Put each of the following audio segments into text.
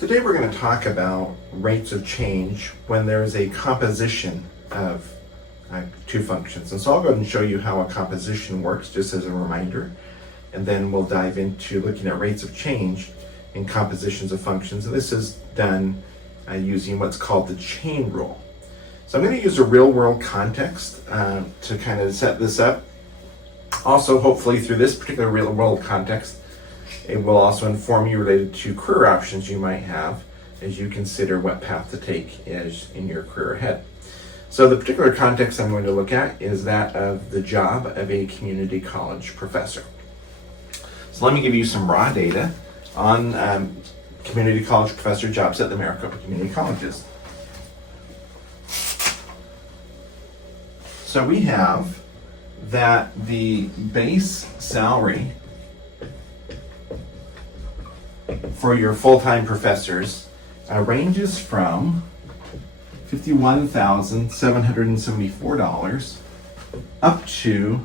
Today we're going to talk about rates of change when there's a composition of two functions. And so I'll go ahead and show you how a composition works just as a reminder, and then we'll dive into looking at rates of change in compositions of functions. And this is done using what's called the chain rule. So I'm going to use a real-world context to kind of set this up. Also, hopefully through this particular real-world context, it will also inform you related to career options you might have as you consider what path to take in your career ahead. So the particular context I'm going to look at is that of the job of a community college professor. So let me give you some raw data on community college professor jobs at the Maricopa Community Colleges. So we have that the base salary for your full-time professors ranges from $51,774 up to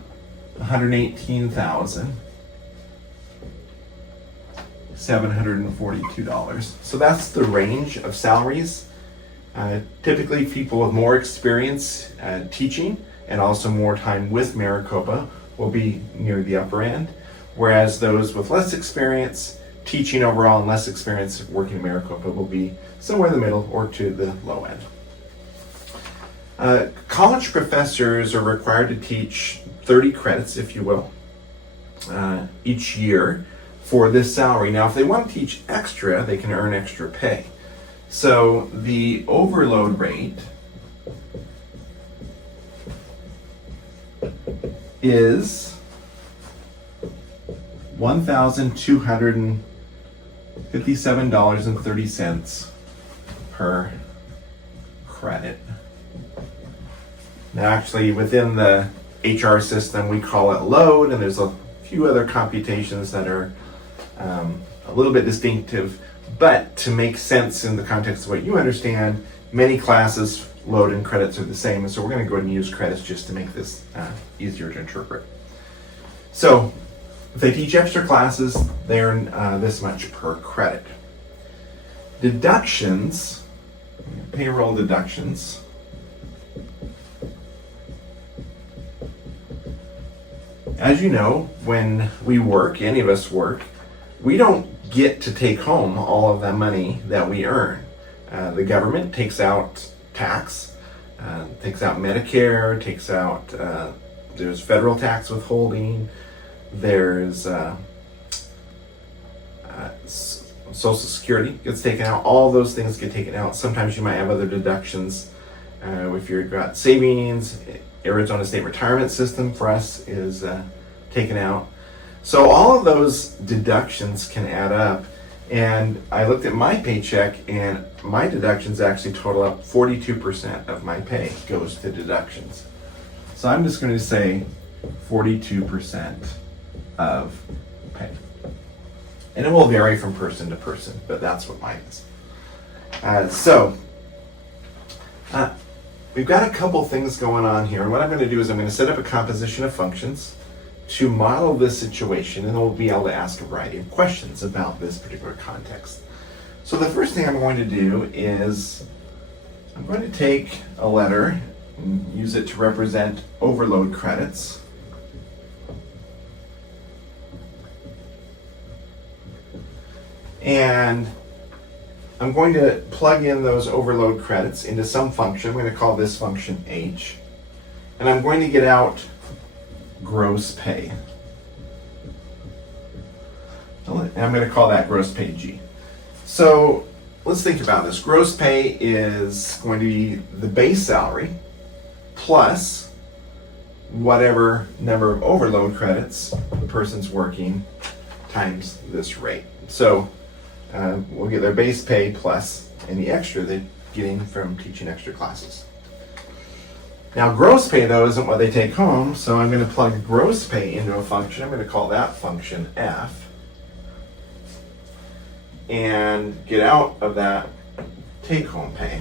$118,742. So that's the range of salaries. Typically people with more experience teaching and also more time with Maricopa will be near the upper end, whereas those with less experience teaching overall and less experience working in Maricopa will be somewhere in the middle or to the low end. College professors are required to teach 30 credits, if you will, each year for this salary. Now, if they want to teach extra, they can earn extra pay. So the overload rate is $1,257.30 per credit. Now, actually, within the HR system, we call it load, and there's a few other computations that are a little bit distinctive, but to make sense in the context of what you understand, many classes, load and credits are the same, and so we're going to go ahead and use credits just to make this easier to interpret. So, if they teach extra classes, they earn this much per credit. Deductions, payroll deductions, as you know, when we work, any of us work, we don't get to take home all of the money that we earn. The government takes out tax, takes out Medicare, takes out, there's federal tax withholding, there's Social Security gets taken out. All those things get taken out. Sometimes you might have other deductions. If you've got savings, Arizona State Retirement System for us is taken out. So all of those deductions can add up. And I looked at my paycheck, and my deductions actually total up 42% of my pay goes to deductions. So I'm just going to say 42% of pay. And it will vary from person to person, but that's what mine is. We've got a couple things going on here. And what I'm going to do is I'm going to set up a composition of functions to model this situation, and then we'll be able to ask a variety of questions about this particular context. So the first thing I'm going to do is I'm going to take a letter and use it to represent overload credits. And I'm going to plug in those overload credits into some function. I'm going to call this function H. And I'm going to get out gross pay. And I'm going to call that gross pay G. So let's think about this. Gross pay is going to be the base salary plus whatever number of overload credits the person's working times this rate. So we'll get their base pay plus any extra they're getting from teaching extra classes. Now, gross pay, though, isn't what they take home, so I'm going to plug gross pay into a function. I'm going to call that function F, and get out of that take-home pay.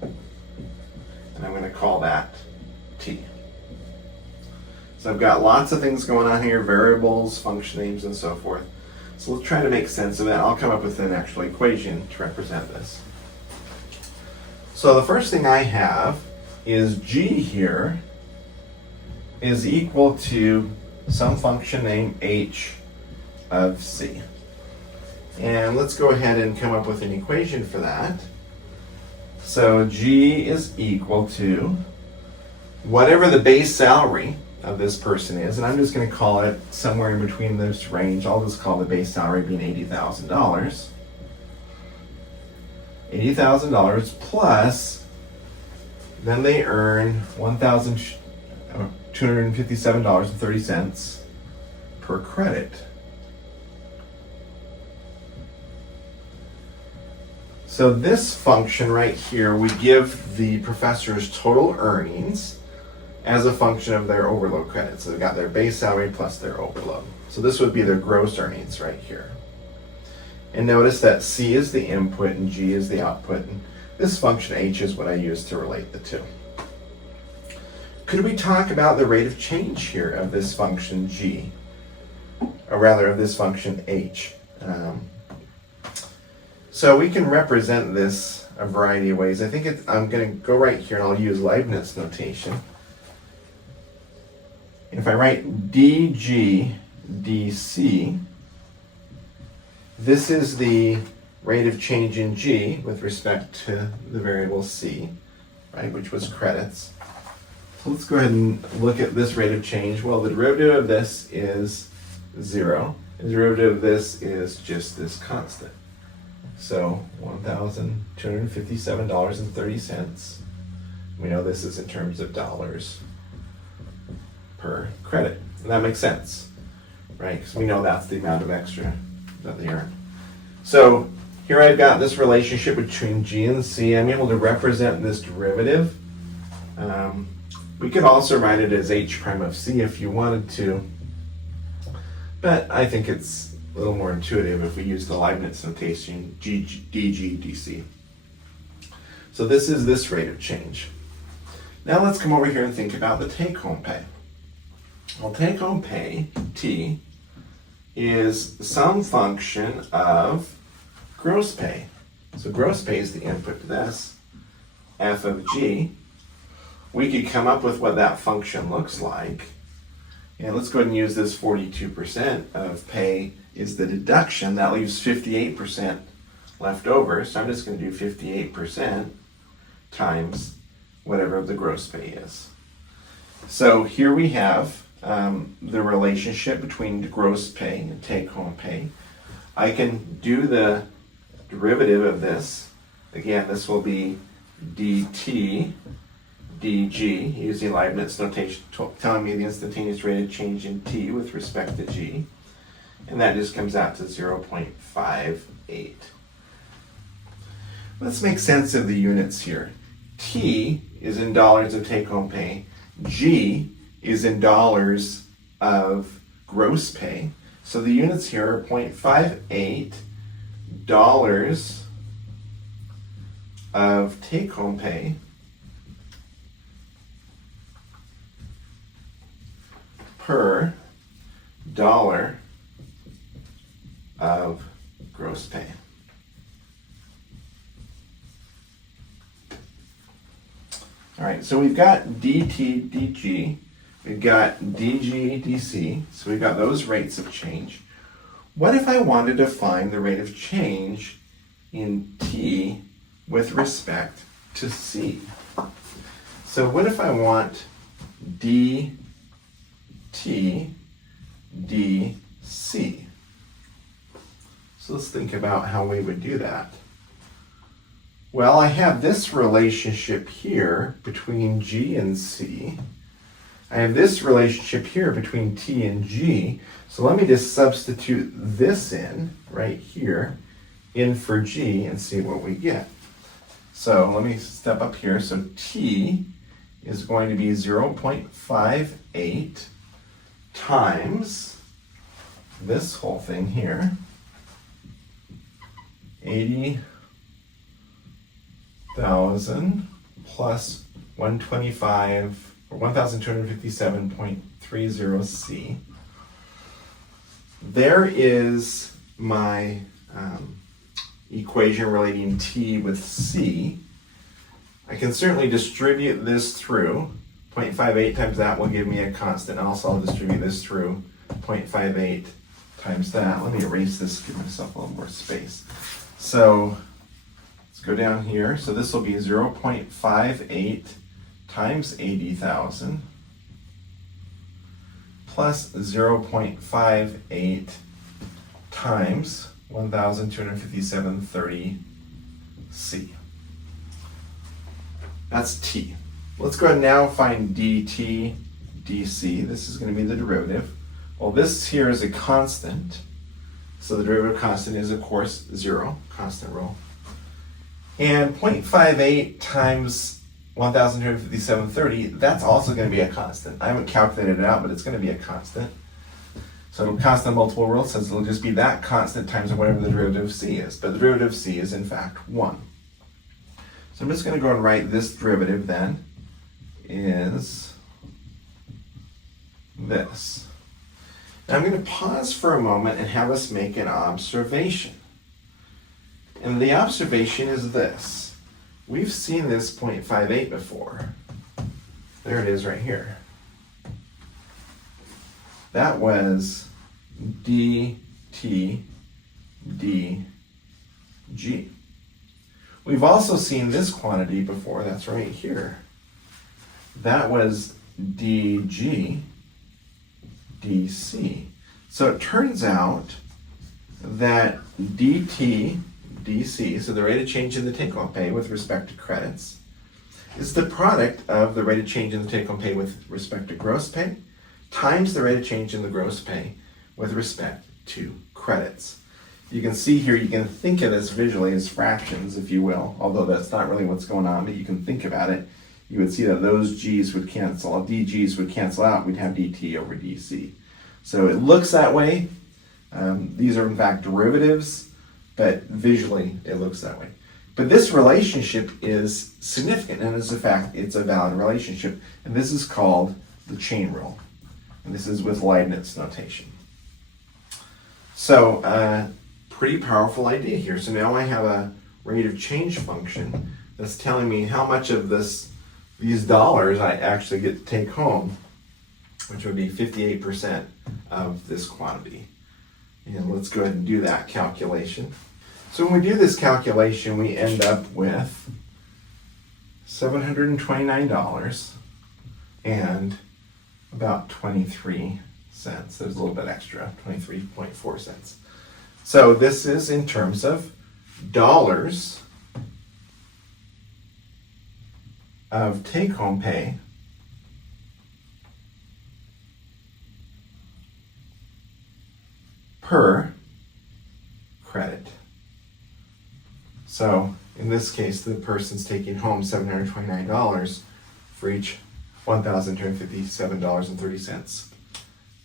And I'm going to call that T. So I've got lots of things going on here, variables, function names, and so forth. So let's try to make sense of that. I'll come up with an actual equation to represent this. So the first thing I have is G here is equal to some function named h of c. And let's go ahead and come up with an equation for that. So G is equal to whatever the base salary of this person is, and I'm just going to call it somewhere in between this range. I'll just call the base salary being $80,000. $80,000 plus, then they earn $1,257.30 per credit. So this function right here, we give the professor's total earnings as a function of their overload credit. So they've got their base salary plus their overload. So this would be their gross earnings right here. And notice that C is the input and G is the output. And this function H is what I use to relate the two. Could we talk about the rate of change here of this function G? Or rather of this function H? So we can represent this a variety of ways. I think I'm going to go right here and I'll use Leibniz notation. If I write dg dc, this is the rate of change in G with respect to the variable C, right, which was credits. So let's go ahead and look at this rate of change. Well, the derivative of this is 0. The derivative of this is just this constant. So $1,257.30. We know this is in terms of dollars per credit. And that makes sense, right? Because we know that's the amount of extra that they earn. So here I've got this relationship between G and C. I'm able to represent this derivative. We could also write it as h prime of C if you wanted to, but I think it's a little more intuitive if we use the Leibniz notation, dg dc. So this is this rate of change. Now let's come over here and think about the take-home pay. Well, take-home pay, T, is some function of gross pay. So gross pay is the input to this, f of G. We could come up with what that function looks like. And let's go ahead and use this 42% of pay is the deduction. That leaves 58% left over. So I'm just going to do 58% times whatever the gross pay is. So here we have the relationship between the gross pay and take-home pay. I can do the derivative of this. Again, this will be dt dg, using Leibniz notation, telling me the instantaneous rate of change in t with respect to g. And that just comes out to 0.58. Let's make sense of the units here. T is in dollars of take-home pay. G is in dollars of gross pay. So the units here are 0.58 dollars of take-home pay per dollar of gross pay. All right, so we've got dt dg, we've got dg dc, so we've got those rates of change. What if I wanted to find the rate of change in t with respect to c? So what if I want dt dc? So let's think about how we would do that. Well, I have this relationship here between G and C. I have this relationship here between T and G. So let me just substitute this in right here in for G and see what we get. So let me step up here. So T is going to be 0.58 times this whole thing here, 80,000 plus 125 or 1,257.30 C. There is my equation relating T with C, I can certainly distribute this through. 0.58 times that will give me a constant. Also, I'll distribute this through 0.58 times that. Let me erase this, give myself a little more space. So let's go down here. So this will be 0.58 times 80,000 plus 0.58 times 1,257.30 C. That's T. Let's go ahead and now find dt dc. This is going to be the derivative. Well, this here is a constant. So the derivative constant is, of course, 0, constant rule. And 0.58 times 1,257.30, that's also going to be a constant. I haven't calculated it out, but it's going to be a constant. So constant multiple rule says it'll just be that constant times whatever the derivative of c is. But the derivative of c is, in fact, 1. So I'm just going to go and write this derivative then is this. Now I'm going to pause for a moment and have us make an observation. And the observation is this. We've seen this 0.58 before. There it is right here. That was dt dg. We've also seen this quantity before. That's right here. That was dg dc. So it turns out that dt dc, so the rate of change in the take-home pay with respect to credits, is the product of the rate of change in the take-home pay with respect to gross pay times the rate of change in the gross pay with respect to credits. You can see here, you can think of this visually as fractions, if you will, although that's not really what's going on, but you can think about it. You would see that those g's would cancel, dg's would cancel out, we'd have dt over dc. So it looks that way. These are in fact derivatives, but visually it looks that way. But this relationship is significant, and as a fact, it's a valid relationship, and this is called the chain rule. And this is with Leibniz notation. So, pretty powerful idea here. So now I have a rate of change function that's telling me how much of these dollars I actually get to take home, which would be 58% of this quantity. And let's go ahead and do that calculation. So when we do this calculation, we end up with $729 and about 23 cents. There's a little bit extra, 23.4 cents. So this is in terms of dollars of take-home pay per credit. So in this case, the person's taking home $729 for each $1,257.30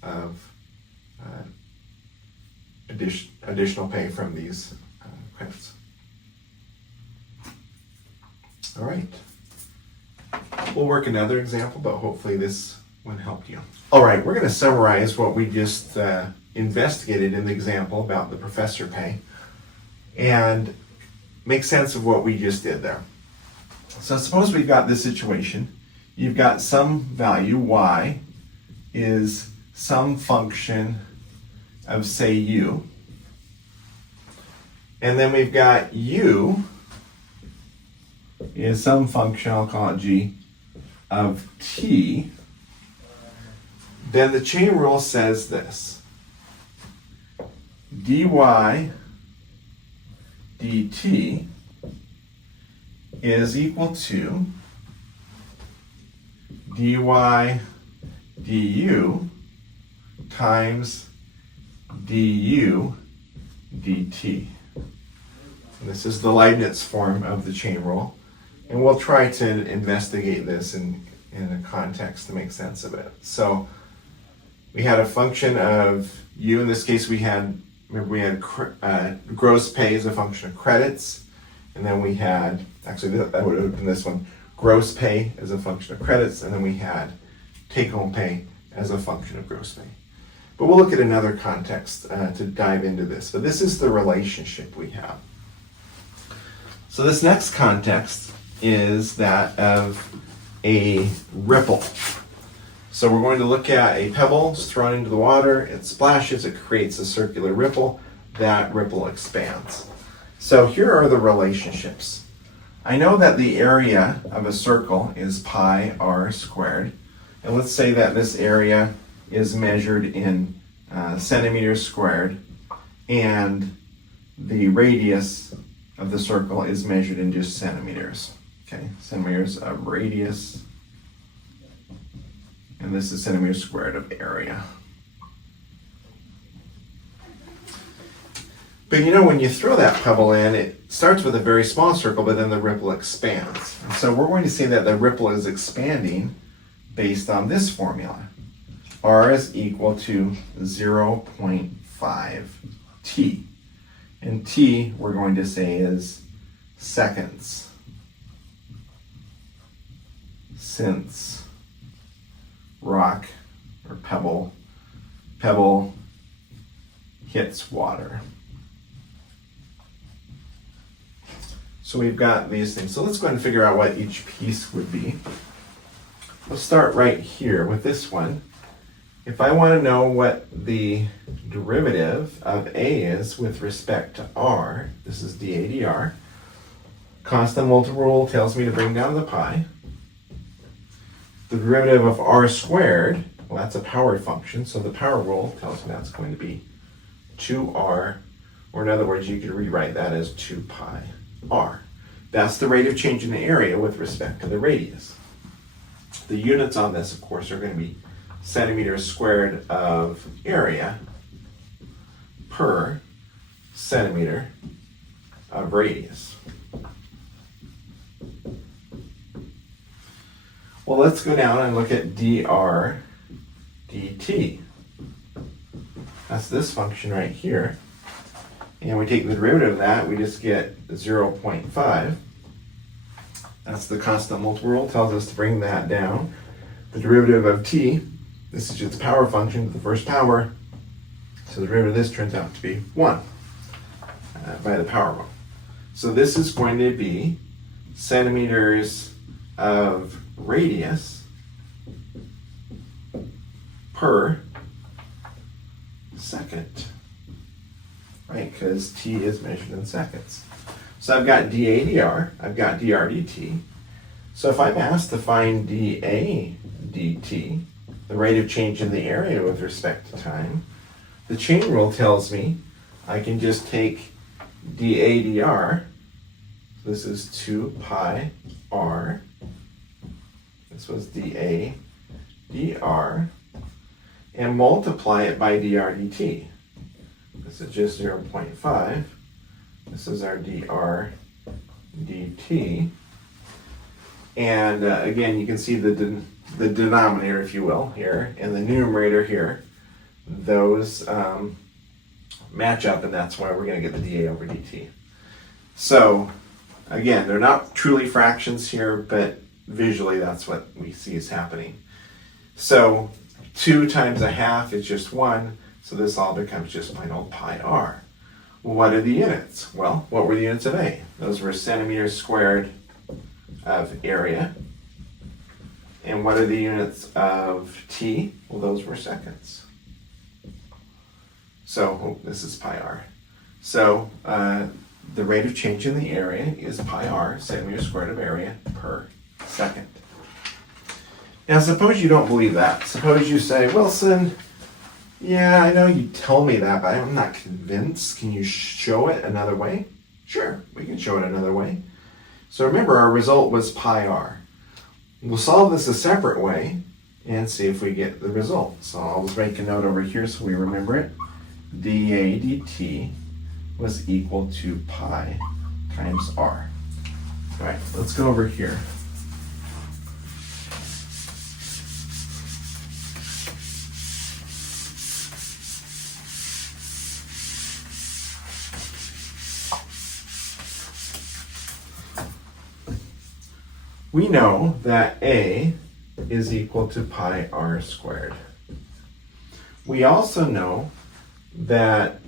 of additional pay from these credits. All right. We'll work another example, but hopefully this one helped you. All right, we're going to summarize what we just investigated in the example about the professor pay and make sense of what we just did there. So suppose we've got this situation. You've got some value, y, is some function of, say, u. And then we've got u is some function, I'll call it g, of t. Then the chain rule says this. dy dt is equal to dy du times du dt. And this is the Leibniz form of the chain rule. And we'll try to investigate this in a context to make sense of it. So we had a function of u. In this case, we had gross pay as a function of credits. And then we had, actually that would have been this one, gross pay as a function of credits. And then we had take-home pay as a function of gross pay. But we'll look at another context to dive into this. But this is the relationship we have. So this next context is that of a ripple. So we're going to look at a pebble thrown into the water, it splashes, it creates a circular ripple, that ripple expands. So here are the relationships. I know that the area of a circle is pi r squared, and let's say that this area is measured in centimeters squared, and the radius of the circle is measured in just centimeters. Okay, centimeters of radius, and this is centimeters squared of area. But you know, when you throw that pebble in, it starts with a very small circle, but then the ripple expands. And so we're going to say that the ripple is expanding based on this formula. R is equal to 0.5 t. And t, we're going to say, is seconds. Since rock or pebble hits water. So we've got these things. So let's go ahead and figure out what each piece would be. Let's start right here with this one. If I want to know what the derivative of a is with respect to r, this is dA dr. Constant multiple rule tells me to bring down the pi. The derivative of r squared, well, that's a power function, so the power rule tells me that's going to be 2r, or in other words, you could rewrite that as 2 pi r. That's the rate of change in the area with respect to the radius. The units on this, of course, are going to be centimeters squared of area per centimeter of radius. Well, let's go down and look at dr dt. That's this function right here. And we take the derivative of that, we just get 0.5. That's the constant multiple rule, tells us to bring that down. The derivative of t, this is just a power function to the first power. So the derivative of this turns out to be 1 by the power rule. So this is going to be centimeters of radius per second, right? Because t is measured in seconds. So I've got dA dr, I've got dr dt. So if I'm asked to find dA dt, the rate of change in the area with respect to time, the chain rule tells me I can just take dA dr, this is 2 pi r, this was dA dr, and multiply it by dr dt. This is just 0.5. This is our dr dt. And again, you can see the denominator, if you will, here, and the numerator here. Those match up, and that's why we're going to get the dA over dt. So again, they're not truly fractions here, but visually that's what we see is happening. So 2 times a half is just 1, so this all becomes just plain old pi r. Well, what are the units? Well, what were the units of A? Those were centimeters squared of area. And what are the units of T? Well, those were seconds. So this is pi r. So the rate of change in the area is pi r, centimeters squared of area, per second. Now suppose you don't believe that. Suppose you say, Wilson, yeah, I know you tell me that, but I'm not convinced. Can you show it another way? Sure, we can show it another way. So remember, our result was pi r. We'll solve this a separate way and see if we get the result. So I'll just make a note over here so we remember it. dA dt was equal to pi times r. All right, let's go over here. We know that A is equal to pi r squared. We also know that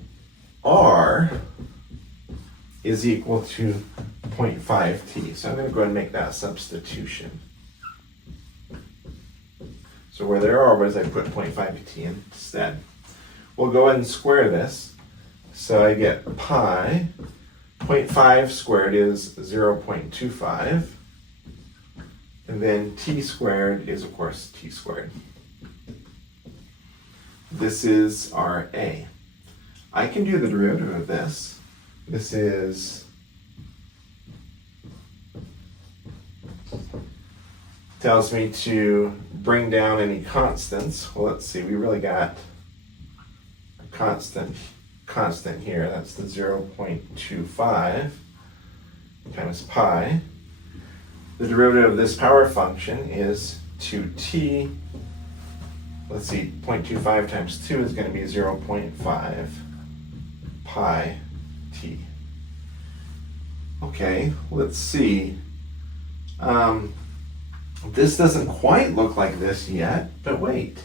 r is equal to 0.5t. So I'm going to go ahead and make that substitution. So where there are was I put 0.5t instead. We'll go ahead and square this. So I get pi, 0.5 squared is 0.25. And then t squared is, of course, t squared. This is our a. I can do the derivative of this. This is tells me to bring down any constants. Well, let's see, we really got a constant here. That's the 0.25 times pi. The derivative of this power function is 2t. Let's see, 0.25 times 2 is going to be 0.5 pi t. Okay, let's see. This doesn't quite look like this yet, but wait.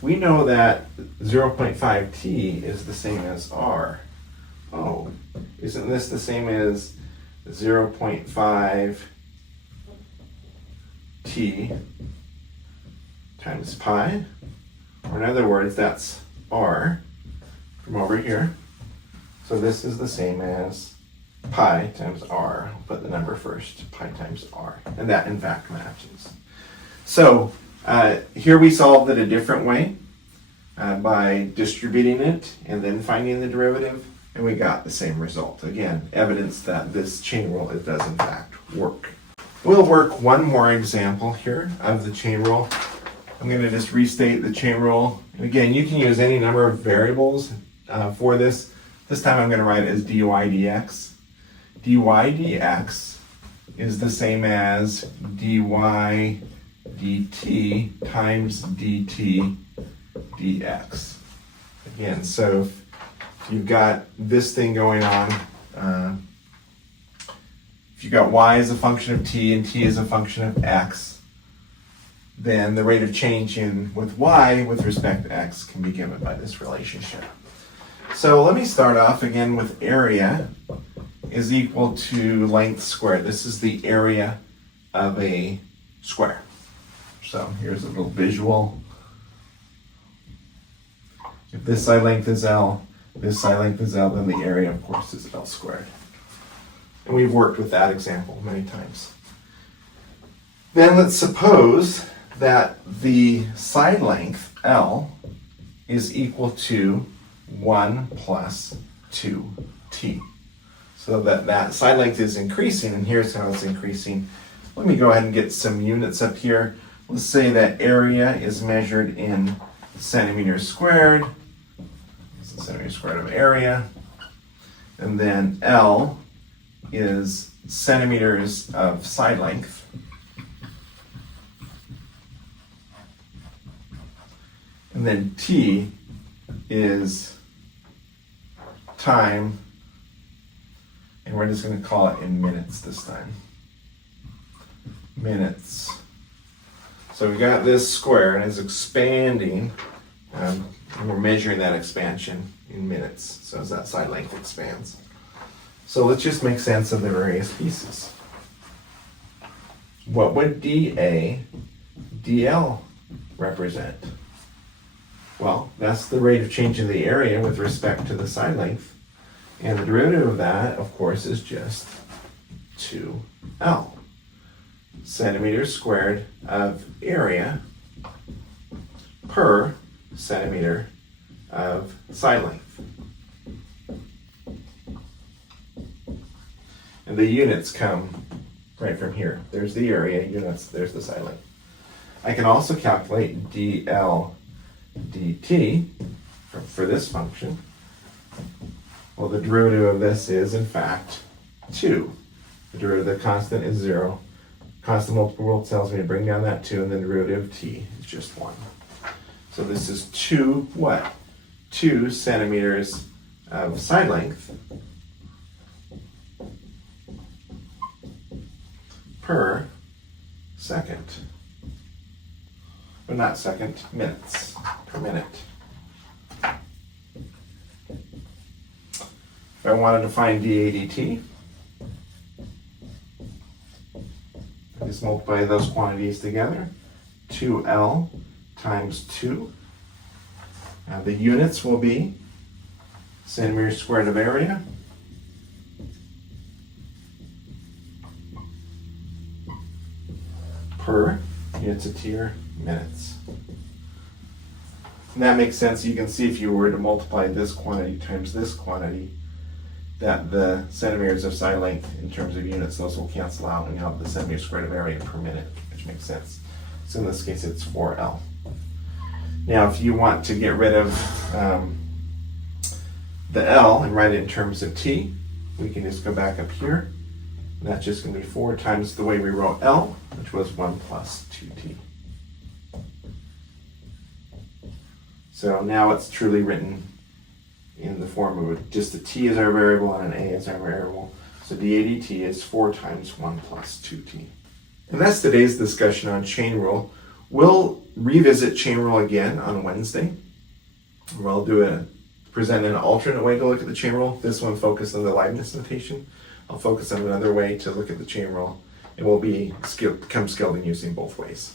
We know that 0.5t is the same as r. Oh, isn't this the same as 0.5 t times pi? Or in other words, that's r from over here. So this is the same as pi times r. Put the number first, pi times r. And that, in fact, matches. So here we solved it a different way by distributing it and then finding the derivative, and we got the same result. Again, evidence that this chain rule, it does, in fact, work. We'll work one more example here of the chain rule. I'm going to just restate the chain rule. And again, you can use any number of variables for this. This time I'm going to write it as dy dx. dy dx is the same as dy dt times dt dx. Again, so if you've got this thing going on, if you've got y as a function of t and t as a function of x, then the rate of change with y with respect to x can be given by this relationship. So let me start off again with area is equal to length squared. This is the area of a square. So here's a little visual. If this side length is L, this side length is L, then the area, of course, is L squared. And we've worked with that example many times. Then let's suppose that the side length, L, is equal to 1 plus 2t. So that side length is increasing, and here's how it's increasing. Let me go ahead and get some units up here. Let's say that area is measured in centimeters squared. This is centimeters squared of area. And then L is centimeters of side length. And then T is time, and we're just going to call it in minutes this time. Minutes. So we got this square and it's expanding, and we're measuring that expansion in minutes, so as that side length expands. So let's just make sense of the various pieces. What would dA, dL represent? Well, that's the rate of change in the area with respect to the side length. And the derivative of that, of course, is just 2L. Centimeters squared of area per centimeter of side length. And the units come right from here. There's the area units, there's the side length. I can also calculate dL dt for this function. Well, the derivative of this is, in fact, 2. The derivative of the constant is 0. Constant multiple rule tells me to bring down that 2, and the derivative of t is just 1. So this is 2 what? 2 centimeters of side length per second. Well, not second, minutes per minute. If I wanted to find dAdt, I just multiply those quantities together. 2L times 2. Now the units will be centimeters squared of area per units of T or minutes. And that makes sense. You can see if you were to multiply this quantity times this quantity, that the centimeters of side length in terms of units, those will cancel out and you have the centimeters squared of area per minute, which makes sense. So in this case, it's 4L. Now, if you want to get rid of the L and write it in terms of T, we can just go back up here. And that's just going to be 4 times the way we wrote L, which was 1 plus 2T. So now it's truly written in the form of just a T is our variable and an A is our variable. So dAdt is 4 times 1 plus 2T. And that's today's discussion on chain rule. We'll revisit chain rule again on Wednesday. We'll present an alternate way to look at the chain rule. This one focused on the Leibniz notation. I'll focus on another way to look at the chain rule, and we'll become skilled in using both ways.